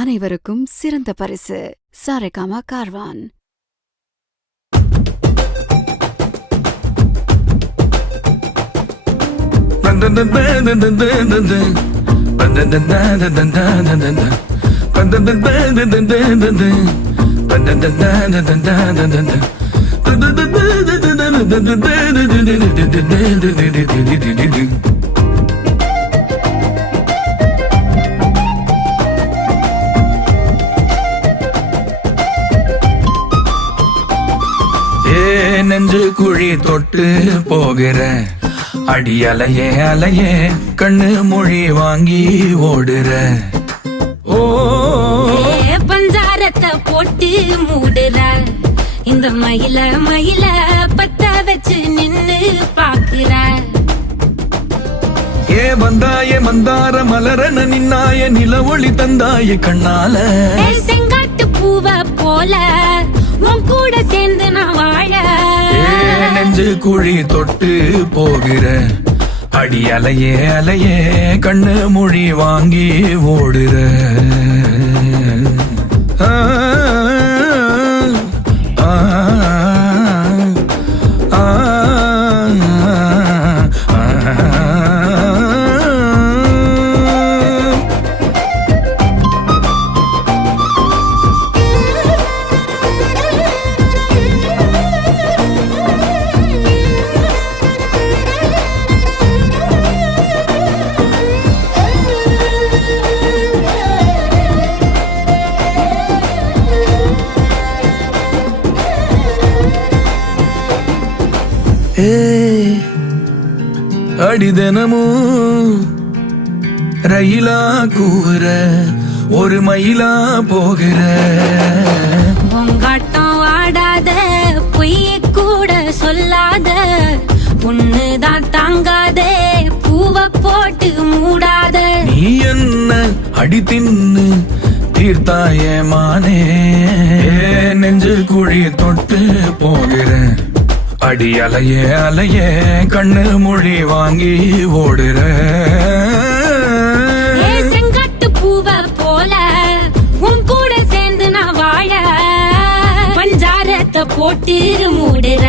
அனைவருக்கும் சிறந்த பரிசு சாரேகாமா கார்வான். நெஞ்சு குழி தொட்டு போகிற அடி அலையே அலையே கண்ணு மொழி வாங்கி ஓடுற. ஓ பஞ்சாரத்தை போட்டு மூடுற இந்த மயில மயில பத்த வச்சு நின்னு பாக்குற. ஏ வந்தாய மந்தார மலரன நின்னாய நில ஒளி தந்தாய கண்ணால. செங்காட்டு பூவ போல உன் கூட சேர்ந்து நான் வாழ. நெஞ்சு குழி தொட்டு போகிற அடி அலையே அலையே கண்ணு மொழி வாங்கி ஓடுற. அடி தினமும் ரயிலா கூற ஒரு மயிலா போகிற. பொங்காட்டம் ஆடாத பொய்ய கூட சொல்லாத பொண்ணுதான் தாங்காத பூவ போட்டு மூடாத. நீ என்ன அடி தின்னு தீர்த்தாய மானே நெஞ்சு குழி தொட்டு போகிற அடி அலையே அலையே கண்ணு மொழி வாங்கி ஓடுற. செங்கட்டு பூவ போல உன் கூட சேர்ந்து நான் வாழ. பஞ்சாரத்தை போட்டு மூடுற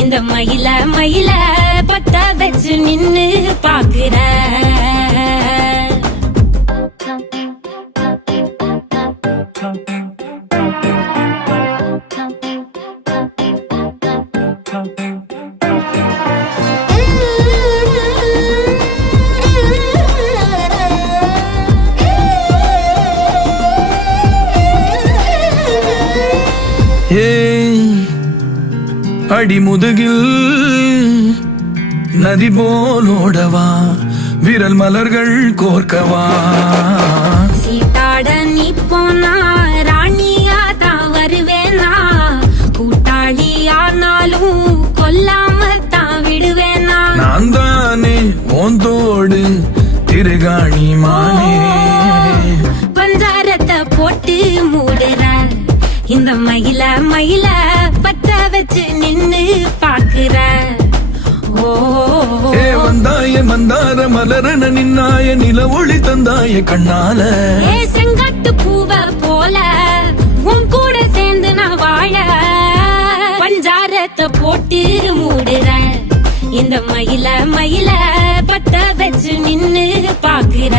இந்த மயில மயில பத்த வச்சு நின்னு பாக்குற. அடி முதுகில் நதி போலோடவா விரல் மலர்கள் கோர்க்கவா. சீட்டாட நீ போனா ராணியா தான் வருவேனா. கூட்டாளி ஆனாலும் கொல்லாம தான் விடுவேனா. நான் தானே ஓந்தோடு திருகாணி மானே. பஞ்சாரத்தை போட்டு மூடுற இந்த மயில மயில பத்த வச்சு நின்னு பாக்குற. ஓ வந்தாய மந்தார மலரன நின்னாய நில ஒளி தந்தாய கண்ணால. செங்கட்டு பூவ போல உன் கூட சேர்ந்து நான் வாழ. பஞ்சாரத்தை போட்டு மூடுற இந்த மயில மயில பத்த வச்சு நின்னு பாக்குற.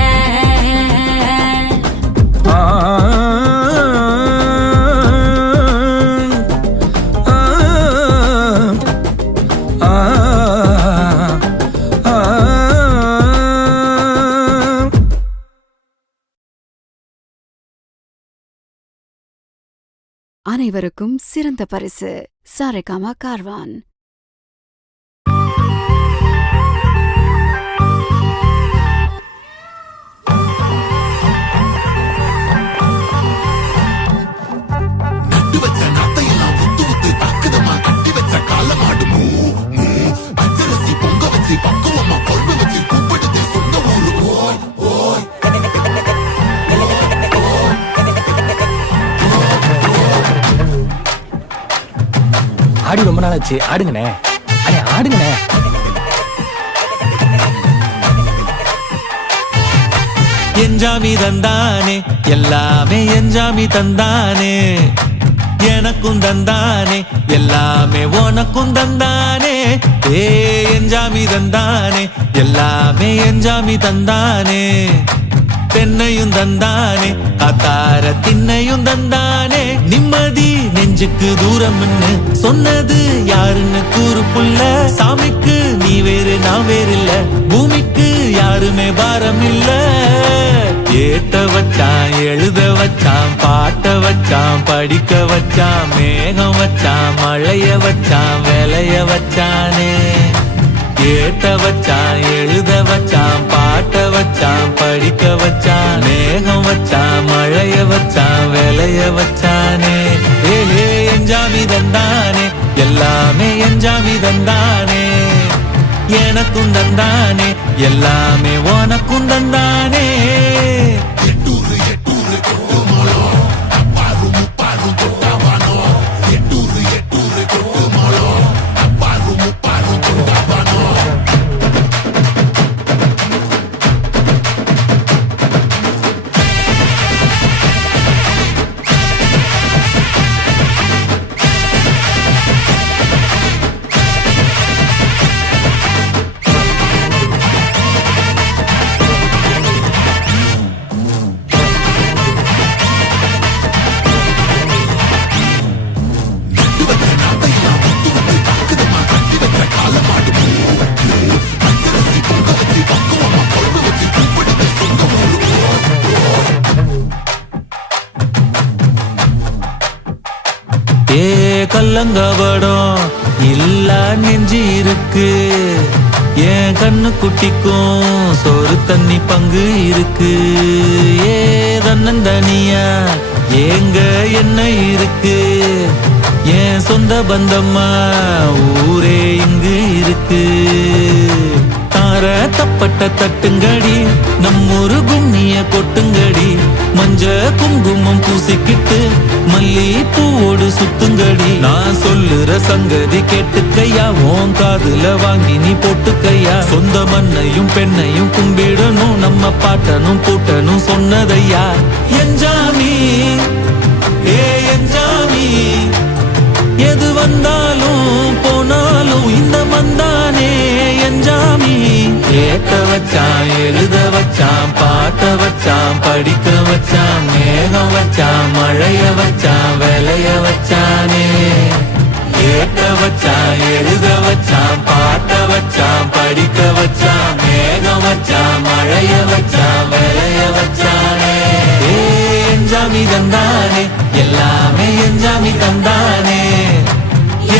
அனைவருக்கும் சிறந்த பரிசு சாரேகாமா கார்வான். ஆடி ரொம்ப நாள் ஆச்சு, ஆடுங்கண்ணே. அண்ணே ஆடுங்கண்ணே. எஞ்சாமி தந்தானே எல்லாமே எஞ்சாமி தந்தானே எனக்கும் தந்தானே எல்லாமே உனக்கும் தந்தானே ஏ எஞ்சாமி தந்தானே எல்லாமே எஞ்சாமி தந்தானே தென்னையும் தந்தானே காத்தார திண்ணையும் தந்தானே நிம்மதி நெஞ்சுக்கு தூரம்னு சொன்னது யாருன்னு கூறு புள்ள சாமிக்கு நீ வேறு நான் வேறு இல்ல பூமிக்கு யாருமே பாரம் இல்ல ஏத்த வச்சான் எழுத வச்சான் பாட்ட வச்சான் படிக்க வச்சான் மேகம் வச்சான் மழைய வச்சான் விளைய வச்சானே ஏத்த வச்சான் எழுத வச்சான் பாட்ட வச்சான் படிக்க வச்சான் மேகம் வச்சான் மழைய வச்சான் விளைய வச்சானே ஏ எஞ்சாமி தந்தானே எல்லாமே எஞ்சாமி தந்தானே எனக்கும் தந்தானே எல்லாமே உனக்கும் தந்தானே ஏ கல்லங்கபடம் இல்ல நெஞ்சு இருக்கு என் கண்ணு குட்டிக்கும் சோறு தண்ணி பங்கு இருக்கு ஏ தன்னந்தனியா ஏங்க என்ன இருக்கு என் சொந்த பந்தம்மா ஊரே இங்கு இருக்கு தார தப்பட்ட தட்டுங்கடி நம்மொரு கும்மிய கொட்டுங்கடி மஞ்ச குங்குமம் பூசிக்கிட்டு மல்லி பூவோடு சுத்துங்கடி நான் சொல்லுற சங்கதி கேட்டுக்கையா உன் காதுல வாங்கி நீ போட்டுக்கையா சொந்த மண்ணையும் பெண்ணையும் கும்பிடணும் நம்ம பாட்டனும் பூட்டனும் சொன்னதையா எஞ்சாமி ஏ எஞ்சாமி எது வந்தாலும் போனாலும் இந்த மந்தானே எஞ்சாமி ஏத்த வச்சான் எழுத வச்சான் பாட்ட வச்சான் படிக்க வச்சான் மேகம் வச்சான் மழைய வச்சான் விளைய வச்சானே ஏத்த வச்சான் எழுத வச்சான் பாட்ட வச்சான் படிக்க வச்சான் மேகம் வச்சான் மழைய வச்சான் விளைய வச்சானே ஏ எஞ்சாமி தந்தானே எல்லாமே எஞ்சாமி தந்தானே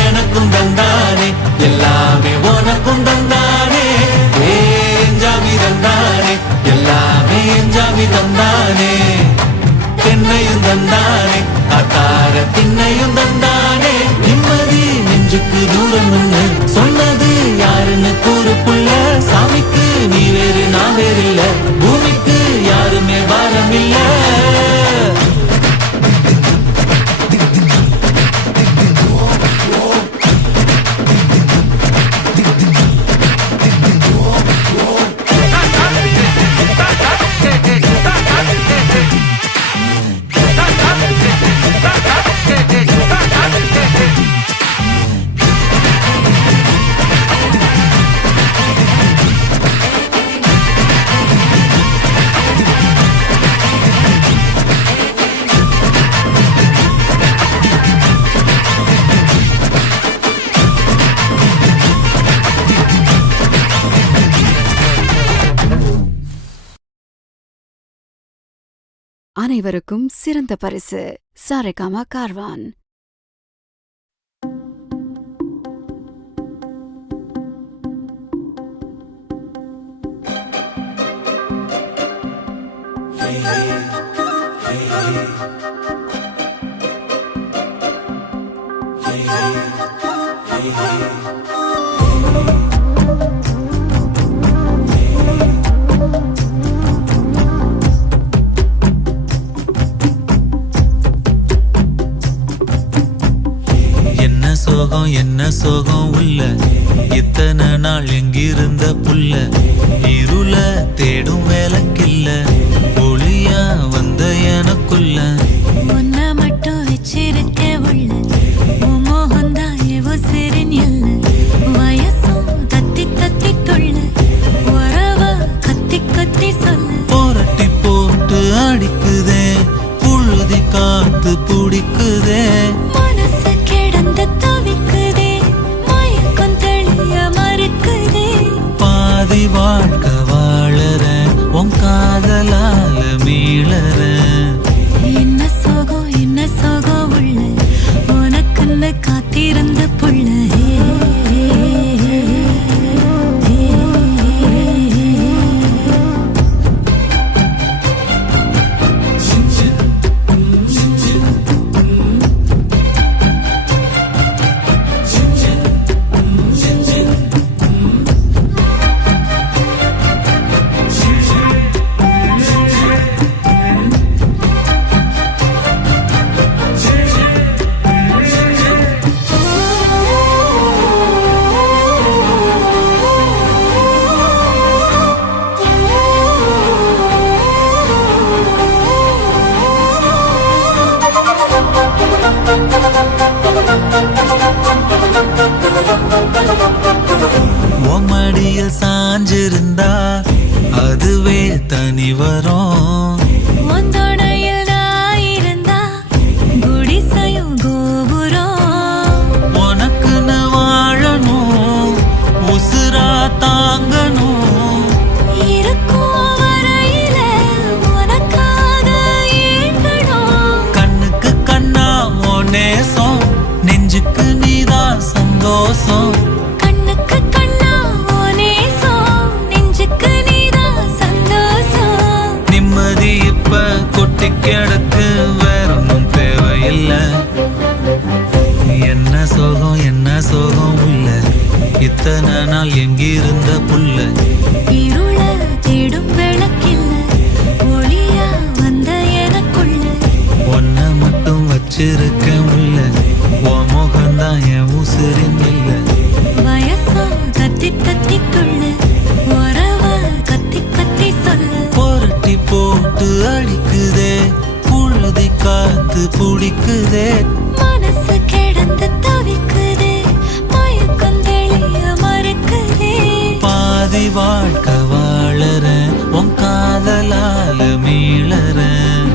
எனக்கும் தந்தானே எல்லாமே உனக்கும் தந்தானே ஏ எஞ்சாமி தந்தானே எல்லாமே எஞ்சாமி தந்தானே தென்னையும் தந்தானே காத்தார திண்ணையும் தந்தானே நிம்மதி நெஞ்சுக்கு தூரம்னு சொன்னது யாருன்னு கூறு புள்ள சாமிக்கு நீ வேறு நான் வேறு இல்ல பூமிக்கு யாருமே பாரம் இல்ல அனைவருக்கும் சிறந்த பரிசு சாரேகாமா கார்வான். என்ன சோகம் உள்ள இத்தனை நாள் எங்கிருந்த புல்ல இருள தேடும் வேலைக்கில்ல ஒளியா வந்த எனக்குள்ள உன்னை மட்டும் வச்சிருக்க உள்ள உன் மோகந்தான் எவோ சிறின் எல்ல வயசும் தத்தி தத்தி தொள்ள உறவ கத்தி கத்தி சொல்ல போரட்டி போட்டு அடிக்குதே புழுதி காத்து பிடிக்குதே மனசு கிடந்து தவிக்குதே மயக்கம் தெளிய மறுக்குதே பாதி வாழ்க்கை வாழறேன் உன் காதலால மீளறேன் என்ன சோகம் உள்ள உனக்குன்னு காத்திருந்த புள்ள மடியில் சாஞ்சிருந்தா அதுவே தனி வரும் ஒந்தோடையில் நான் இருந்தா குடிசையும் கோபுரம் உனக்குன்னு வாழணும் உசுரா தாங்கணும் இருக்கும் வரையில உனக்காக ஏங்கணும் கண்ணுக்கு கண்ணா உன் நேசம் நெஞ்சுக்கு நீதான் சந்தோஷம் கண்ணுக்கு கண்ணா நேசம் நெஞ்சுக்கு நீதான் சந்தோஷம் நிம்மதி இப்ப கொட்டி கிடக்கு வேற ஒன்றும் தேவையில்லை என்ன சோகம் உள்ள இத்தனை நாள் எங்கிருந்த புல்ல இருள தேடும் விளக்கில்ல ஒளியா வந்த எனக்குள்ள ஒன்ன மட்டும் வச்சிருக்கேன் உள்ள உன் முகம்தான் என் உசுரின் இல்லை வயசும் தத்தி தத்தி துள்ள உறவ கத்தி கத்தி சொல்ல புரட்டி போட்டு அடிக்குதே புழுதி காத்து பிடிக்குதே மனசு கிடந்து தவிக்குதே மயக்கம் தெளிய மறுக்குதே பாதி வாழ்க்கை வாழறேன் உன் காதலால மீளறேன்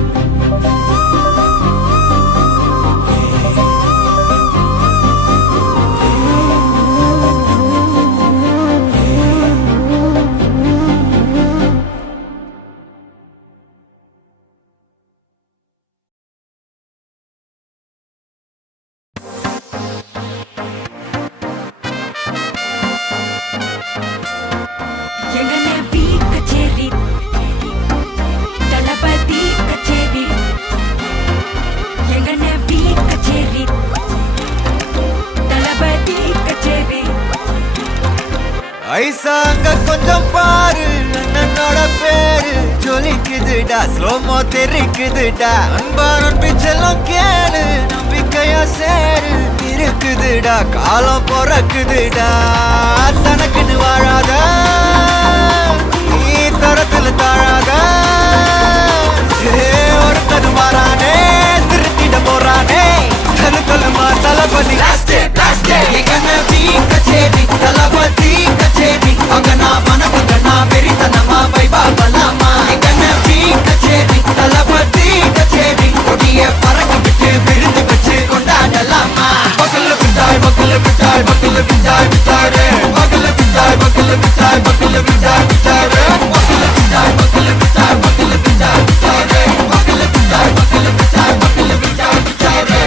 எங்கனே பீ கச்சேரி தளபதி கச்சேரி எங்கனே பீ கச்சேரி தளபதி கச்சேரி ஐசா அங்க கொஞ்சம் பாரு அண்ணனோட பேரு ஜொலிக்குதுடா ஸ்லோமோ தெரிக்குதுடா அன்பாரன் பிச்செல்லாம் கேளு நம்பிக்கையா சேரு இருக்குதுடா காலம் பிறக்குதுடா தனக்குன்னு வாழாத நீ தரத்துல தாழாத ஒருத்தனு மாறானே திருத்திட போறானே தனு தலுமா தளபதி கச்சேரி தளபதி கச்சேரி அங்கனா மனகங்கனா வெறித்தனமா வைபா பலாமா கச்சேரி தளபதி கச்சேரி கொடிய பறக்க விட்டு விழுந்து வச்சு கொண்டாடலாமா பக்கல்ல விட்டாய் பக்கல்ல விட்டாய் பக்கல்ல விட்டாய் விட்டாரே பக்கல்ல விட்டாய் பக்கல்ல விட்டாய் பக்கல்ல விட்டாய் விட்டாரே பக்கல்ல விட்டாய் பக்கல்ல விட்டாய் பக்கல்ல விட்டாய் விட்டாரே பக்கல்ல விட்டாய் பக்கல்ல விட்டாய் பக்கல்ல விட்டாய் விட்டாரே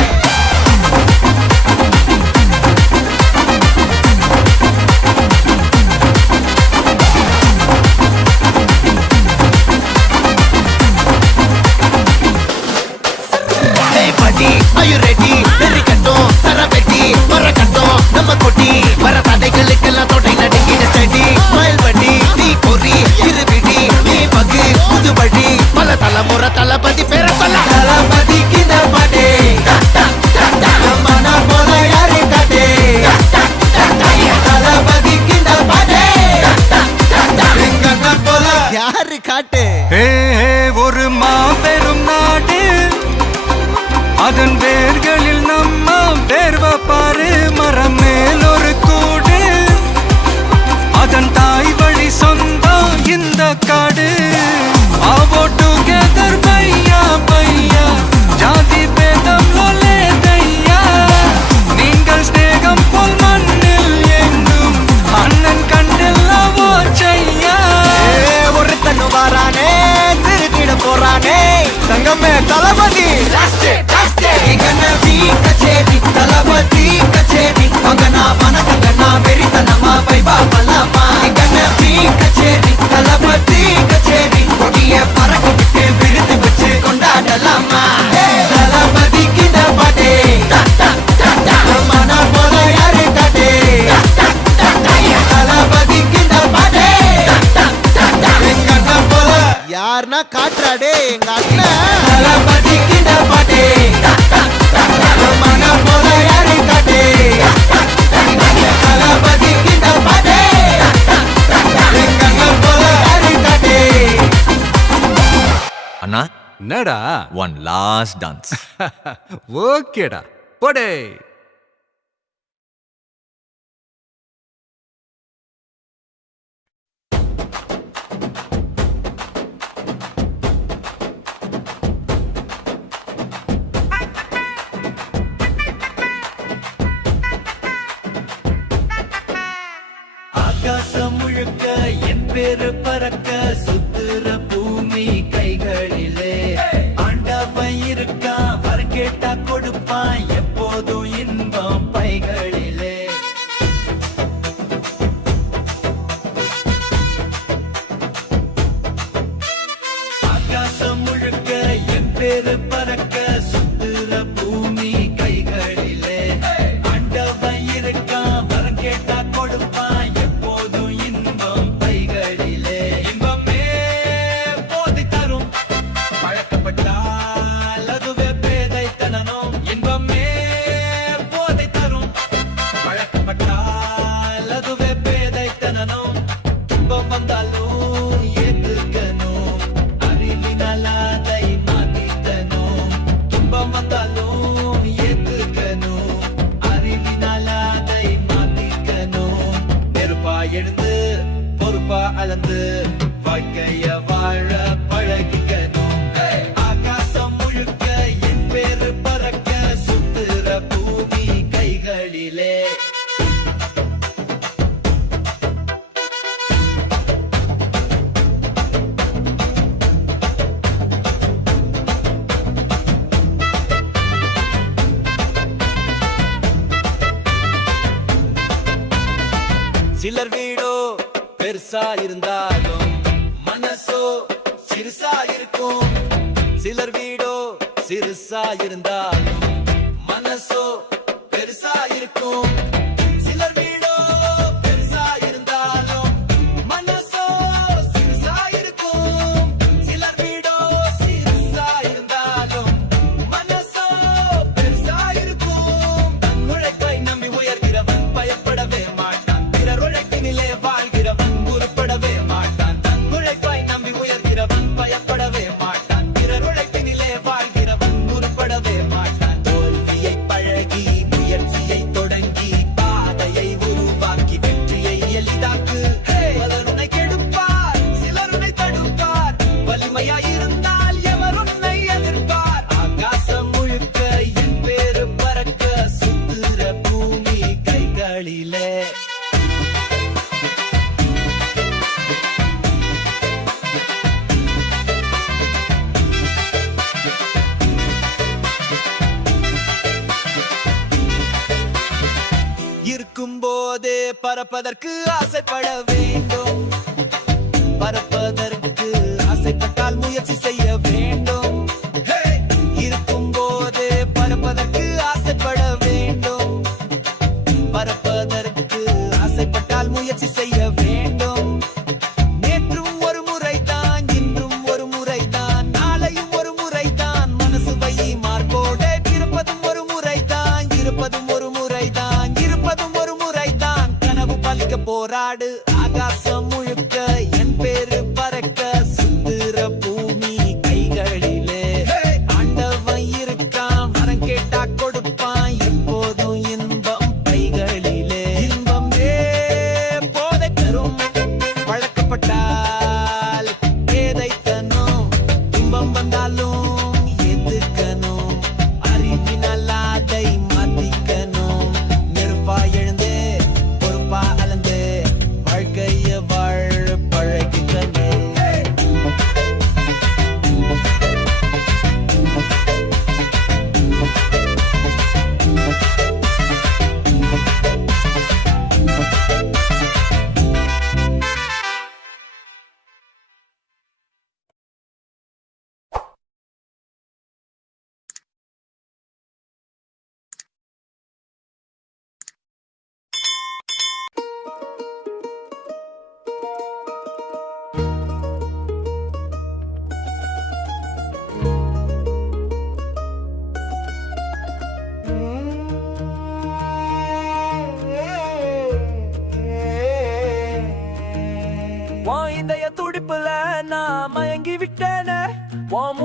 Are you ready? Very கட்டும் சரவெட்டி வர கட்டும் நம்ம கொட்டி வர தடைகளுக்கெல்லாம் தொடை நடுங்கிட ஸ்டடி ஸ்மைல் பண்ணி நீ பொறி இருவிடி நீ பகு புது வழி பல தலைமுறை தளபதி பேர சொல்ல தளபதிக்கு இந்த பாட்டே மன போல யாரே காட்டே அதன் வேர்களில் நம்ம வேர்வ பாரு மரம் மேல் ஒரு கூடு அதன் தாய் வழி சொந்தம் இந்த காடு ஆவோ டுகெதர் பையா பையா ஜாதி பேதம் லோலே தையா நீங்கள் ஸ்நேகம் போல் மண்ணில் எங்கும் அண்ணன் கண்டில்லவோ செய்யா ஒருத்தன் வாரானே திருத்திட போறானே தங்கமே தளபதி கச்சேரி தளபதி கச்சேரி மகனா மனசங்கனா வெறித்தனமா பைபா பல்லாமா கச்சேரி தளபதி கச்சேரி கொடிய பறக்க விட்டு விருது வச்சு கொண்டாடலாமா தளபதி கிட்ட பாட்டே மன போல யாரு காட்டே தளபதி கிட்ட பாட்டே எங்க அண்ணன் போல யாருன்னா காட்டுறாடே எங்க அண்ணன் தளபதி கிட்ட பாட்டே மன போல யாரு காட்டே தளபதி கிட்ட பாட்டே எங்க அண்ணன் போல யாரு காட்டே அண்ணா என்னடா ஒன் லாஸ்ட் டான்ஸ் ஓகேடா போடே ஆகாசம் முழுக்க என் பேரு பறக்க சுத்துற பூமி கைகளிலே ஆண்டவன் இருக்கான் வர கேட்டா கொடுப்பான் எப்போதும் இன்பம் பைகளிலே ஆகாசம் முழுக்க என் பேரு பறக்க சுத்துற பூமி கைகளிலே ஆண்டவன் இருக்கான் வர கேட்டா கொடுப்பான் எப்போதும் இன்பம் பைகளிலே இன்பமே போதை தரும் பழக்கப்பட்டால் அதுவே பேதைத்தனம் இன்பமே போதை தரும் பழக்கப்பட்டால் அதுவே பேதைத்தனம் இன்பம் வந்தாலும் ஏத்துக்கணும் அறிவினால் அதை மாத்திக்கணும் இன்பம் வந்தாலும் ஏத்துக்கணும் அறிவினால் அதை மாத்திக்கணும் நெருப்பா எழுந்து பொறுப்பா அளந்து வாழ்க்கைய வாழ பழகிக்கணும் ஆகாசம் முழுக்க என் பேரு பறக்க சுத்துற பூமி கைகளிலே சிலர் வீடோ பெருசா இருந்தாலும் மனசோ சிறுசா இருக்கும் சிலர் வீடோ சிறுசா இருந்தாலும் மனசோ பெருசா இருக்கும் சிலர் வீடோ பெருசா இருந்தாலும் மனசோ சிறுசா இருக்கும் சிலர் வீடோ சிறுசா இருந்தாலும் மனசோ பெருசா இருக்கும் தன் உழைப்பை நம்பி உயர்கிறவன் பயப்படவே மாட்டான் பிறர் உழைப்பினிலே வாழ்கிறவன் உருப்படவே மாட்டான் தன் உழைப்பை நம்பி உயர்கிறவன் பயப்படவே மாட்டான் பிறர் உழைப்பினிலே வாழ்கிறவன் உருப்படவே மாட்டான் தோல்வியை பழகி முயற்சியை தொடங்கி பாதையை உருவாக்கி வெற்றியை எளிதாக்கு பலர் உன்னை கெடுப்பார் சிலர் உன்னை தடுப்பார் வலிமையாயிருந்தால் எவர் உன்னை எதிர்ப்பார் ஆகாசம் முழுக்க என் பேரு பறக்க சுத்துற பூமி கைகளிலே இருக்கும் போதே பறப்பதற்கு ஆசைப்பட வேண்டும் பறப்பதற்கு ஆசைப்பட்டால் முயற்சி செய்ய வேண்டும் இருக்கும் போதே பறப்பதற்கு ஆசைப்பட வேண்டும் பறப்பதற்கு ஆசைப்பட்டால் முயற்சி செய்ய வேண்டும் நேற்றும் ஒரு முறைதான் இன்றும் ஒரு முறைதான் நாளையும் ஒரு முறைதான் மனசு வை மார்போட பிறப்பதும் ஒரு முறைதான் இருப்பதும் ஒரு முறைதான் இருப்பதும் ஒரு முறைதான் கனவு பலிக்க போராடு ஆகாசம் முழுக்க என் பேரு பறக்க சுத்துற பூமி கைகளில்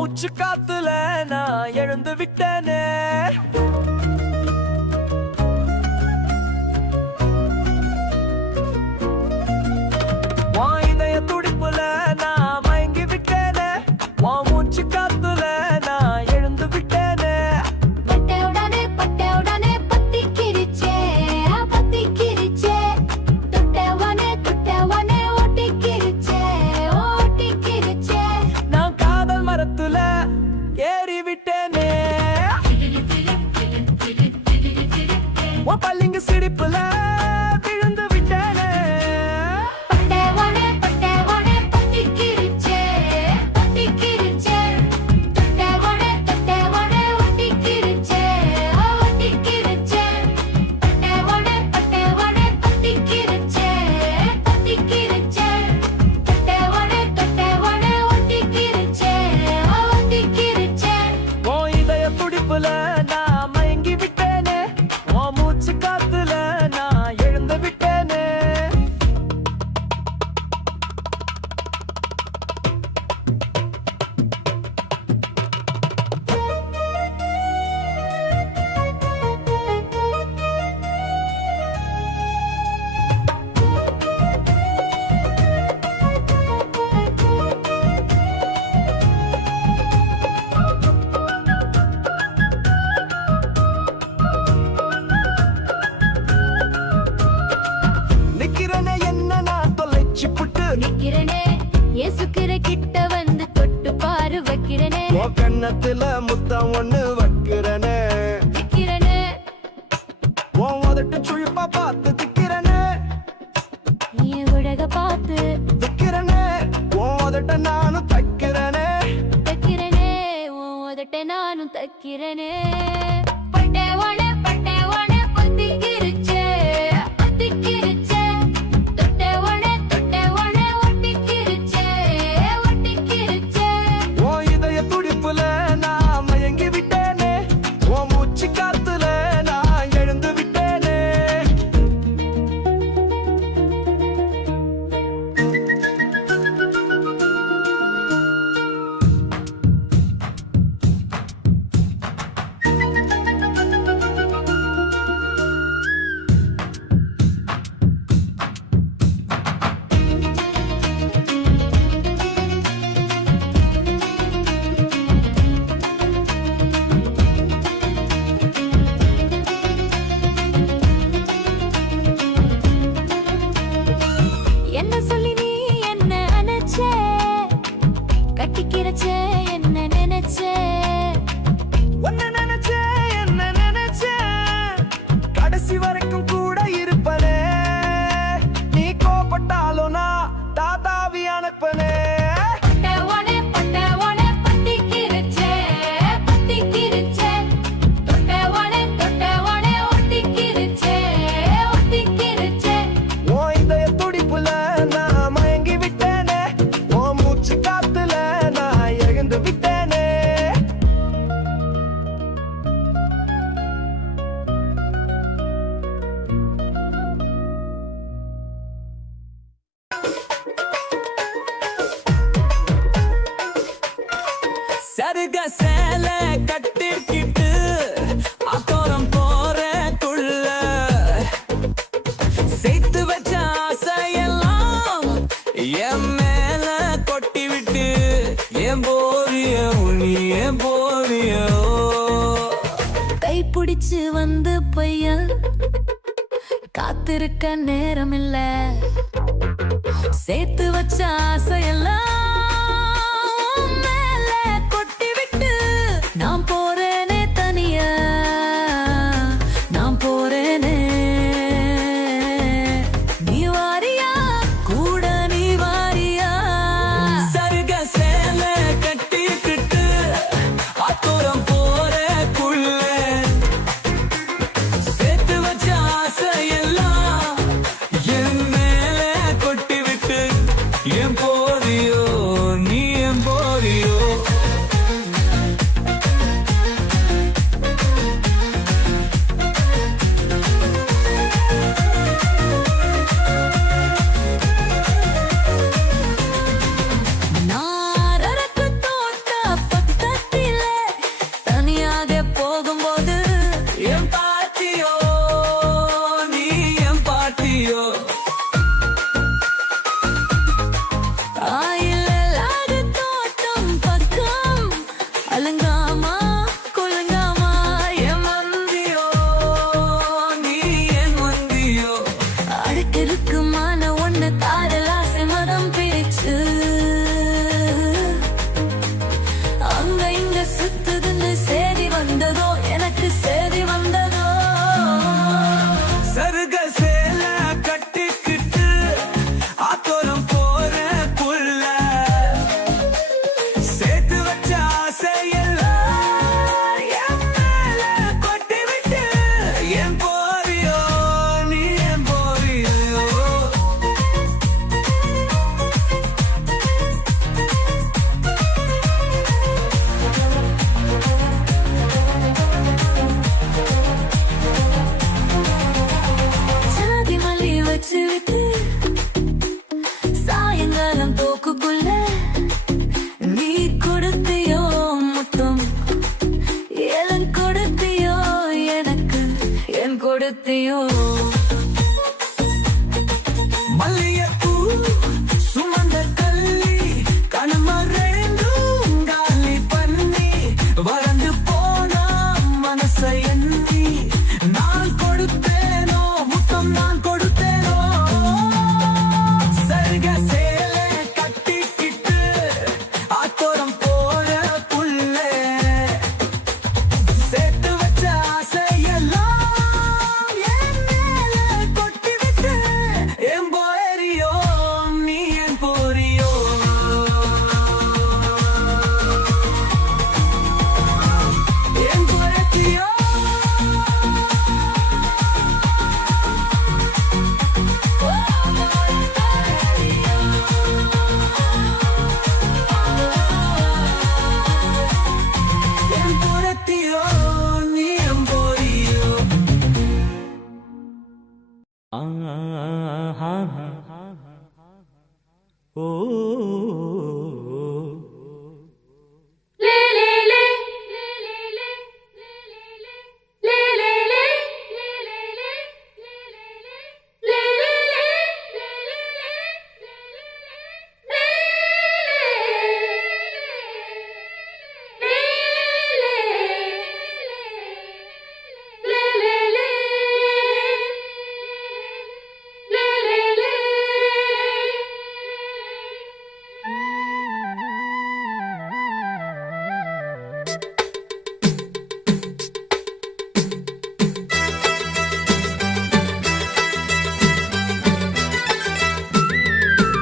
மூச்சு காத்துல நான் எழுந்து விட்டேனே உன் இதய துடிப்புல நான் மயங்கி விட்டேனே உன் மூச்சு காத்துல நான் எழுந்து விட்டேனே பட்ட உடனே பத்திக்கிருச்சே பத்திக்கிருச்சே தொட்டவனே ஒட்டிக்கிருச்சே ஓட்டிக்கிருச்சே நான் காதல் மரத்துல ஏறி விட்டேனே உன் பல்லிங்கு சிரிப்புல விழுந்து விட்டேனே பட்டவனே பத்திக்கிருச்சே பத்திக்கிருச்சே தொட்டவனே ஒட்டிக்கிருச்சே ஓட்டிக்கிருச்சே பட்டவனே பத்திக்கிருச்சே பத்திக்கிருச்சே தொட்டவனே ஒட்டிக்கிருச்சே ஓட்டிக்கிருச்சே உன் இதய துடிப்புல நான் மயங்கி விட்டேனே உன் மூச்சு காத்துல நான் எழுந்து விட்டேனே நிக்கிறனே என்ன நான் தொலைச்சு புட்டு நிக்கிறனே இயேசுக்கிற கிட்ட வந்து தொட்டு பாரு வைக்கிறனே உன் கண்ணத்துல முத்தம் ஒண்ணு வைக்கிறனே நிக்கிறனே உன் உதட்டு சுழிப்பா பார்த்து திக்கிறனே என் உலக பார்த்து திக்கிறனே உன் உதட்ட நானும் தைக்கிறனே தைக்கிறனே உன் உதட்ட நானும் தைக்கிறனே பட்டவனே பத்திக்கிருச்சே பத்திக்கிருச்சே தொட்டவனே ஒட்டிக்கிருச்சே ஒட்டிக்கிருச்சே உன் இதய துடிப்புல நான் மயங்கி விட்டேனே உன் மூச்சு காத்துல நான் எழுந்து விட்டேனே என்ன சொல்லி நீ என்ன நினைச்சே கட்டிக்கிறச்சே என்ன நினைச்சே உன்னை நினைச்சேன் என்ன நினைச்சேன் கடைசி வரைக்கும் கூட இருப்பனே நீ கோபப்பட்டாலும் நான் தாத்தாவி அனுப்பனே பட்டவனே பத்திக்கிருச்சே பத்திக்கிருச்சே தொட்டவனே ஒட்டிக்கிருச்சே ஒட்டிக்கிருச்சே உன் இதய துடிப்புல நான் மயங்கி விட்டேனே உன் மூச்சு காத்துல நான் எழுந்து விட்டேனே சருக சேல கட்டிக்கிட்டு அக்கோரம் போறக்குள்ள சேர்த்து வச்ச ஆசையெல்லாம் என் மேல கொட்டி விட்டு என் போறியோ நீ என் போறியோ கைப்பிடிச்சு வந்து பையன் காத்திருக்க நேரம் இல்ல சேர்த்து வச்ச ஆசையெல்லாம் மேல கொட்டி விட்டு நான் போறேனே தனியா நான் போறேனே நீ வாரியா கூட நீ வாரியா சருக சேல கட்டிக்கிட்டு அக்கோரம் போறக்குள்ள சேர்த்து வச்ச ஆசையெல்லாம் என் மேல கொட்டி விட்டு என் போறியோ கொடுத்தியோ மல்லிகைப்பூ சுமந்த கள்ளி கணமறைந்தும் காலி பண்ணி வளர்ந்து போனா மனசை எண்ணி நான் கொடுத்தேனோ முத்தம் நான் கொடுத்தேனோ சருக சேல கட்டிக்கிட்டு ஆத்தோரம் போற புள்ளே சேர்த்து வச்ச ஆசையெல்லாம் என் மேல கொட்டி விட்டு என் போயறியோ நீ என் போறியோ என் போயத்தியோ என் போயத்தியோ நீ என் போறியோ லே லே லே லே லே லே லே லே லே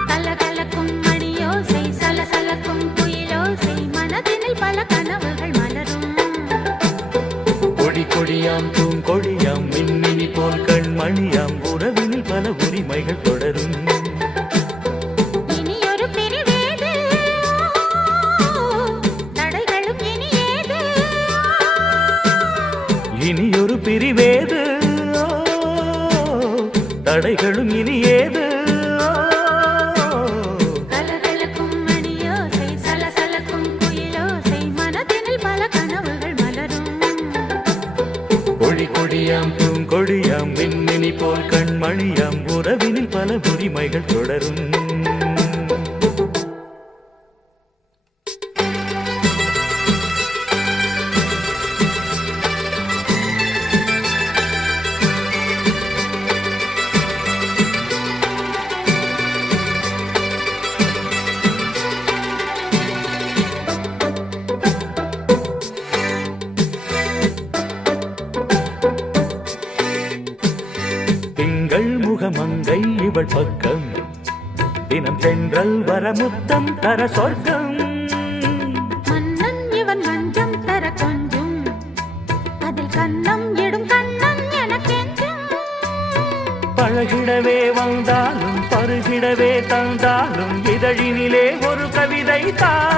கலகலக்கும் மணியோசை சலசலக்கும் குயிலோசை மனதினில் பல கனவுகள் மலரும் கொடி கொடியாம் பூங்கொடியாம் மின்மினி போல் கண்மணியாம் உறவினில் பல உரிமைகள் தொடரும் இனியொரு பிரிவேது தடைகளும் இனியேது இனியொரு பிரிவேது தடைகளும் இனியேது கலகலக்கும் மணியோசை சலசலக்கும் குயிலோசை மனதினில் பல கனவுகள் மலரும் கொடி கொடியாம் பூங்கொடியாம் மின்மினி போல் கண்மணியாம் உறவினில் பல உரிமைகள் தொடரும் திங்கள் முகமங்கை இவள் பக்கம் தினம் தென்றல் வர முத்தம் தர சொர்க்கம் மன்னன் இவன் மஞ்சம் தர கொஞ்சும் அதில் கண்ணம் இடும் கண்ணன் எனக்கென்றும் பழகிடவே வந்தாலும் பருகிடவே தந்தாலும் இதழினிலே ஒரு கவிதை தான்